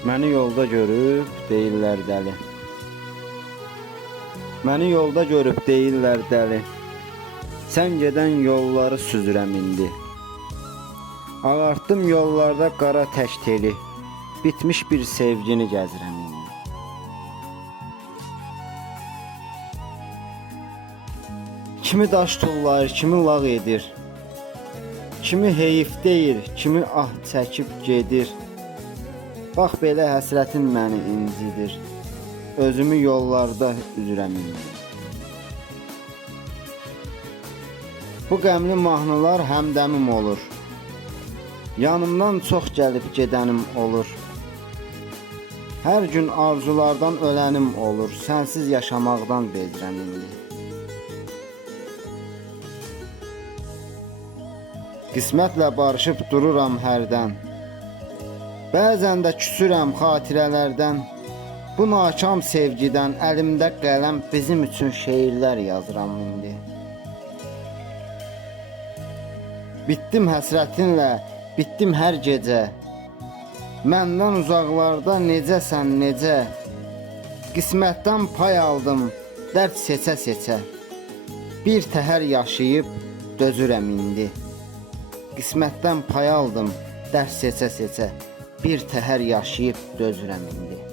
Məni yolda görüb deyirlər dəli. Məni yolda görüb deyirlər dəli. Sən gedən yolları süzürəm indi. Ağartdım yollarda qara tək teli. Bitmiş bir sevgini gəzirəm indi. Kimi daş tullayır, kimi lağ edir. Kimi heyif deyir, kimi ah çəkib gedir. Bax belə həsrətin məni incidir. Özümü yollarda üzürəm indi. Bu qəmli mahnılar həmdəmim olur. Yanımdan çox gəlib gedənim olur. Hər gün arzulardan ölənim olur. Sənsiz yaşamaqdan bezirəm indi. Qismətlə barışıb dururam hərdən. Bəzən də küsürəm xatirələrdən. Bu nakam sevgidən əlimdə qələm bizim üçün şeirlər yazıram indi. Bitdim həsrətinlə, bitdim hər gecə. Məndən uzaqlarda necəsən necə? Qismətdən pay aldım, dərd seçə-seçə. Bir təhər yaşayıb dözürəm indi. Qismətdən pay aldım, dərd seçə-seçə. Bir təhər yaşayıb dözürəm indi.